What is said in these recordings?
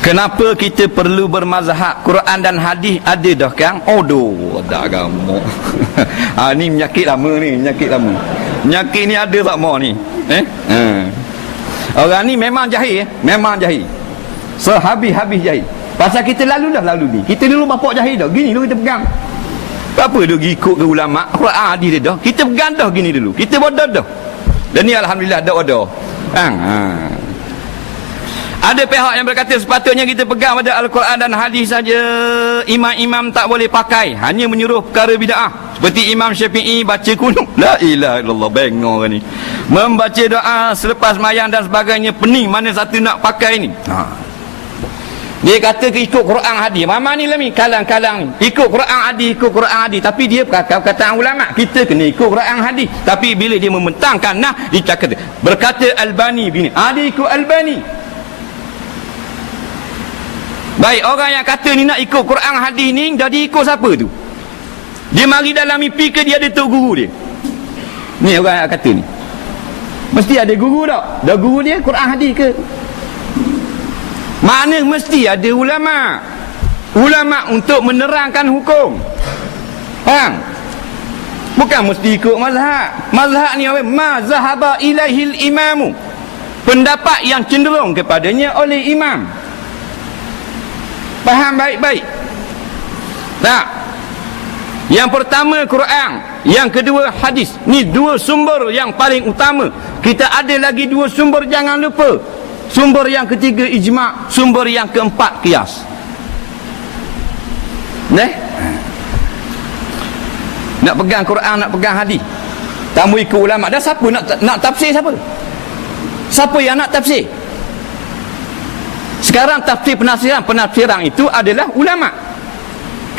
Kenapa kita perlu bermazhab? Quran dan hadis ada dah kan? Aduh, ada agama. Ni penyakit lama ni, penyakit lama. Penyakit ni ada tak mau ni? Orang ni memang jahil, memang jahil. Sehabis-habis jahil. Pasal kita lalu ni. Kita dulu bapak jahil dah. Gini dulu kita pegang. Apa dulu ikut ke ulama? Quran hadis dah. Kita pegang dah gini dulu. Kita bodoh dah. Dan ni alhamdulillah ada order. Ada pihak yang berkata sepatutnya kita pegang pada Al-Quran dan hadis saja. Imam-imam tak boleh pakai, hanya menyuruh perkara bid'ah. Seperti Imam Syafi'i baca kunut. La ilaha illallah, bengong ni. Membaca doa selepas mayang dan sebagainya, pening mana satu nak pakai ni. Dia kata ikut Quran hadis. Mama ni lah ni kalang-kalang ni. Ikut Quran hadis, tapi dia perkataan ulama. Kita kena ikut Quran hadis. Tapi bila dia membentangkan dia kata berkata Albani bini. Dia ikut Albani. Baik, orang yang kata ni nak ikut Quran hadis ni, jadi ikut siapa tu? Dia mari dalam mimpi ke dia ada tok guru dia? Ni orang yang kata ni. Mesti ada guru tak? Dah guru dia Quran hadis ke? Mana mesti ada ulama. Ulama untuk menerangkan hukum. Faham? Bukan mesti ikut mazhab. Mazhab ni apa? Ma zahaba ilaihil imamu. Pendapat yang cenderung kepadanya oleh imam. Faham baik-baik. Tak. Yang pertama Quran, yang kedua hadis. Ni dua sumber yang paling utama. Kita ada lagi dua sumber, jangan lupa. Sumber yang ketiga ijma', sumber yang keempat qiyas. Nak pegang Quran, nak pegang hadis. Tak mau ikut ulama. Dah siapa nak tafsir siapa? Siapa yang nak tafsir? Sekarang penafsiran itu adalah ulama.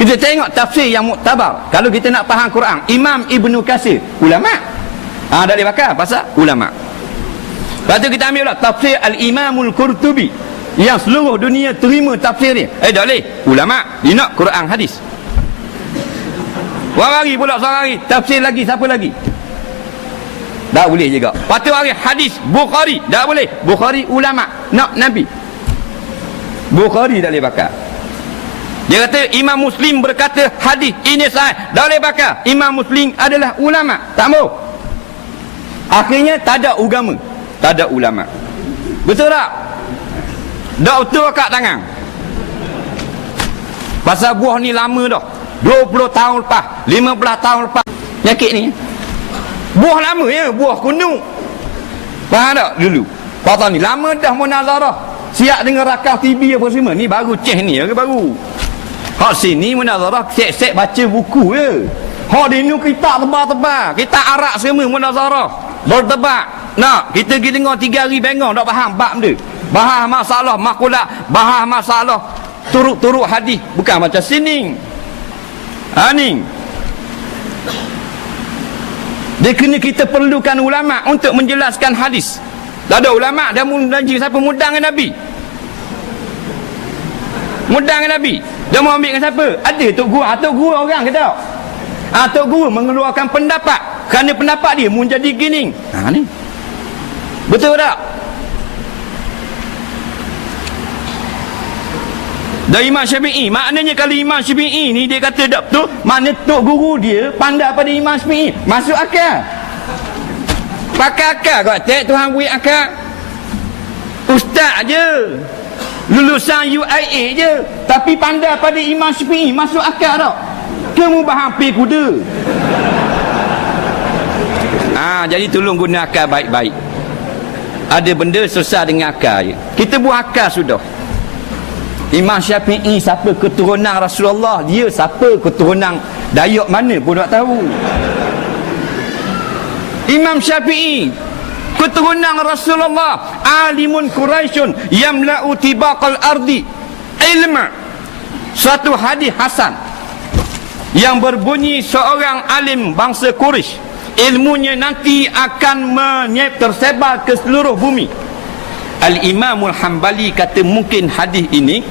Kita tengok tafsir yang muktabar. Kalau kita nak faham Quran, Imam Ibnu Katsir, ulama. Dari bakar pasal ulama. Lepas tu kita ambil pula tafsir Al-Imamul Qurtubi yang seluruh dunia terima tafsir dia. Tak boleh. Ulama, dia nak Quran hadis. Orang lagi pula seorang lagi. Tafsir lagi, siapa lagi? Tak boleh juga. Lepas tu hari hadis Bukhari, tak boleh. Bukhari ulama, nak Nabi. Bukhari tak boleh bakar. Dia kata Imam Muslim berkata hadis ini sahih, tak boleh bakar. Imam Muslim adalah ulama, tak mau. Akhirnya tak ada agama, tak ada ulama. Betul tak? Doktor kat tangan. Pasal buah ni lama dah, 20 tahun lepas, 15 tahun lepas. Penyakit ni buah lama ya, buah kuno. Faham tak dulu? Pasal ni lama dah munazarah. Siap dengan rakam TV apa semua. Ni baru ceh ni ke baru. Hak sini munazarah sek-sek baca buku je. Hak di ni kitab tebal-tebal. Kitab Arab semua munazarah. Berdebat. Nak kita pergi dengar 3 hari bengong tak faham bab dia. Bahas masalah makulat, bahas masalah turut-turut hadis. Bukan macam sini. Ni. Dia kena kita perlukan ulama untuk menjelaskan hadis. Tak ada ulama dia menjanji siapa mudang dengan Nabi. Mudang dengan Nabi. Dia mau ambil dengan siapa? Ada tok guru atau guru orang ke tak? Atau guru mengeluarkan pendapat. Kerana pendapat dia menjadi gini. Ni. Betul tak? Dari Imam Syafi'i. Maknanya kalau Imam Syafi'i ni dia kata tak betul, mana tok guru dia pandai pada Imam Syafi'i. Masuk akal. Pakai akal kau tak Tuhan beri akal. Ustaz je, lulusan UIA je, tapi pandai pada Imam Syafi'i. Masuk akal tak? Kamu berhampir kuda. Jadi tolong guna akal baik-baik. Ada benda susah dengan akal je. Kita buat akal sudah. Imam Syafi'i siapa keturunan Rasulullah, dia siapa keturunan Dayak mana pun tak tahu. Imam Syafi'i keturunan Rasulullah, alimun Quraisyun yamla'u tibaqal ardi ilma. Satu hadis hasan yang berbunyi seorang alim bangsa Quraisy, ilmunya nanti akan tersebar ke seluruh bumi. Al-Imamul Hambali kata mungkin hadis ini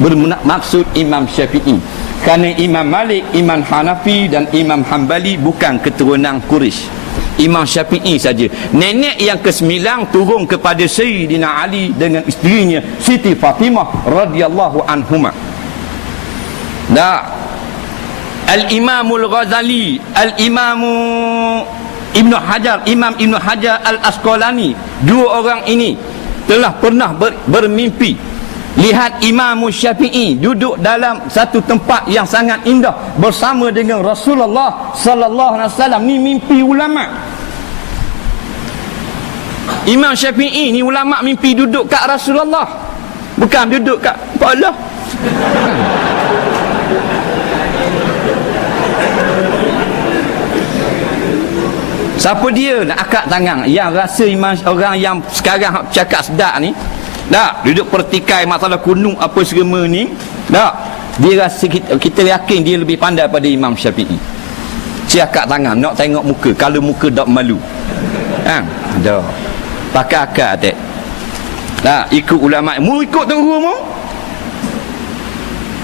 bermaksud Imam Syafi'i. Kerana Imam Malik, Imam Hanafi dan Imam Hambali bukan keturunan Quraisy. Imam Syafi'i saja. Nenek yang ke-9 turun kepada Sayyidina Ali dengan isterinya Siti Fatimah radhiyallahu anhuma. Al-Imamul Ghazali, Al-Imamu Ibnu Hajar, Imam Ibnu Hajar Al-Asqalani, dua orang ini telah pernah bermimpi lihat Imam Syafi'i duduk dalam satu tempat yang sangat indah bersama dengan Rasulullah sallallahu alaihi wasallam. Ni mimpi ulama. Imam Syafi'i ni ulama mimpi duduk kat Rasulullah, bukan duduk kat Allah. Siapa dia nak akak tangan yang rasa imam orang yang sekarang cakap sedap ni, tak duduk pertikai masalah kunung apa semua ni, tak dia rasa kita yakin dia lebih pandai pada Imam Syafi'i. Cakap tangan nak tengok muka, kalau muka tak malu kan, dah pakai akak tak, tak ikut ulama, mu ikut tu guru mu,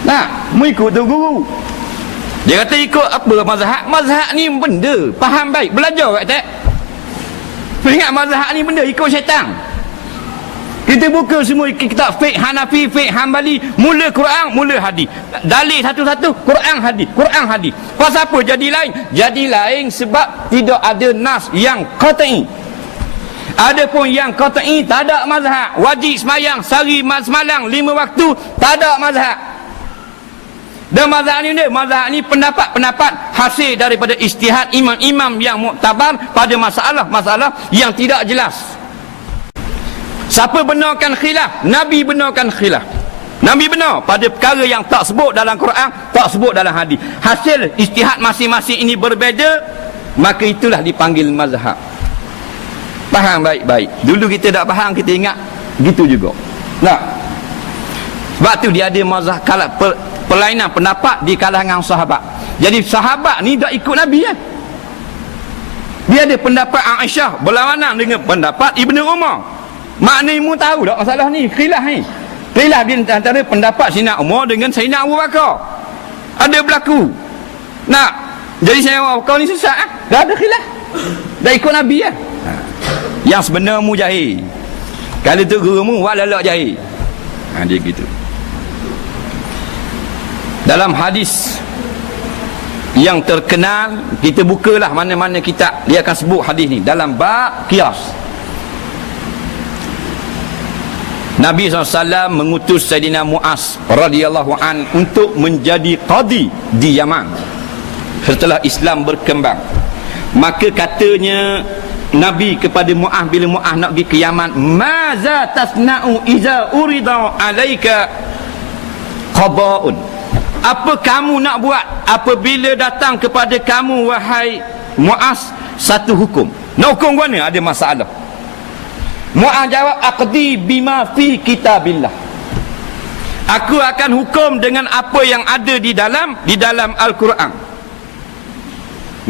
tak mu ikut tu guru. Dia kata ikut apa mazhab? Mazhab ni benda faham baik, belajar kat tak. Ingat mazhab ni benda ikut syaitan. Kita buka semua kitab fiqh Hanafi, fiqh Hanbali, mula Quran, mula hadis. Dalil satu-satu Quran hadis, Quran hadis. Pasal apa jadi lain? Jadi lain sebab tidak ada nas yang qat'i. Adapun yang qat'i tak ada mazhab. Wajib semayang sehari semalam 5 waktu, tak ada mazhab. Dan mazhab ni pendapat-pendapat hasil daripada ijtihad imam-imam yang muktabar pada masalah-masalah yang tidak jelas. Siapa benarkan khilaf? Nabi benarkan khilaf. Nabi benar pada perkara yang tak sebut dalam Quran, tak sebut dalam hadis. Hasil ijtihad masing-masing ini berbeza, maka itulah dipanggil mazhab. Faham baik-baik. Dulu kita tak faham, kita ingat gitu juga. Nah, sebab tu dia ada mazhab pelainan pendapat di kalangan sahabat. Jadi sahabat ni tak ikut Nabi kan? Dia ada pendapat Aisyah berlawanan dengan pendapat Ibnu Umar. Maknanya mu tahu tak masalah ni, khilaf ni. Khilaf di antara pendapat Sayyidina Umar dengan Sayyidina Abu Bakar. Ada berlaku. Nak jadi Sayyidina Abu Bakar ni sesat ah? Dah ada khilaf. Dah ikut Nabi kan? Yang sebenar mu jahil. Kalau tu guru mu walalak jahil. Dia gitu. Dalam hadis yang terkenal, kita bukalah mana-mana kitab, dia akan sebut hadis ni dalam bab qiyas. Nabi SAW mengutus Sayyidina Muaz radhiyallahu an untuk menjadi qadi di Yaman setelah Islam berkembang. Maka katanya Nabi kepada Muaz bila Muaz nak pergi ke Yaman, maza tasna'u iza urida alaika qada'un. Apa kamu nak buat apabila datang kepada kamu wahai Muaz satu hukum? Nak hukum mana? Ada masalah. Muaz jawab, aqdi bima fi kitabillah. Aku akan hukum dengan apa yang ada di dalam Al-Quran.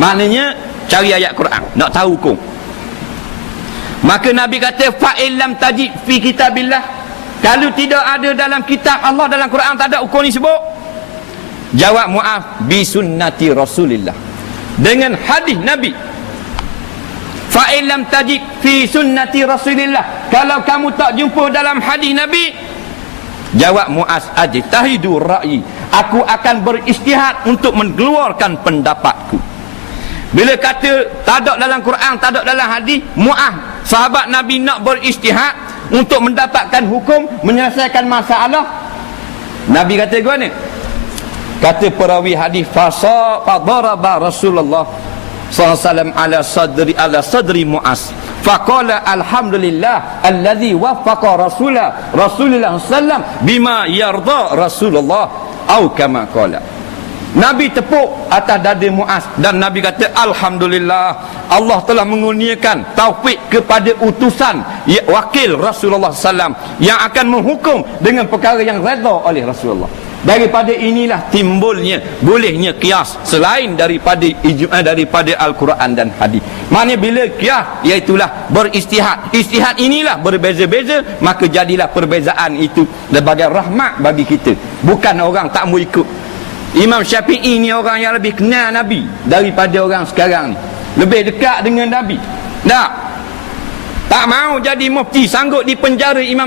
Maknanya cari ayat Quran, nak tahu hukum. Maka Nabi kata, fa illam tajid fi kitabillah. Kalau tidak ada dalam kitab Allah, dalam Quran tak ada hukum ni sebut. Jawab Muaz, bi sunnati Rasulillah, dengan hadis Nabi. Fa illam tajid fi sunnati Rasulillah, kalau kamu tak jumpa dalam hadis Nabi, jawab Muaz, ajtahidu ra'yi, aku akan berijtihad untuk mengeluarkan pendapatku. Bila kata tak ada dalam Quran, tak ada dalam hadis, Muaz sahabat Nabi nak berijtihad untuk mendapatkan hukum, menyelesaikan masalah. Nabi kata gimana? Kata perawi hadis, fadaraba Rasulullah sallallahu alaihi ala sadri Muaz faqala alhamdulillah alladhi waffaqa Rasulullah sallam bima yarda Rasulullah atau kama qala. Nabi tepuk atas dada Muaz dan Nabi kata, alhamdulillah, Allah telah mengurniakan taufik kepada utusan wakil Rasulullah sallam yang akan menghukum dengan perkara yang redha oleh Rasulullah. Daripada inilah timbulnya bolehnya qiyas selain daripada Al-Quran dan hadis. Maknanya bila qiyas, iaitulah beristihad. Istihad inilah berbeza-beza, maka jadilah perbezaan itu sebagai rahmat bagi kita. Bukan orang tak mau ikut. Imam Syafi'i ni orang yang lebih kenal Nabi daripada orang sekarang ni. lebih dekat dengan Nabi. Tak mau jadi mufti, sanggup di penjara Imam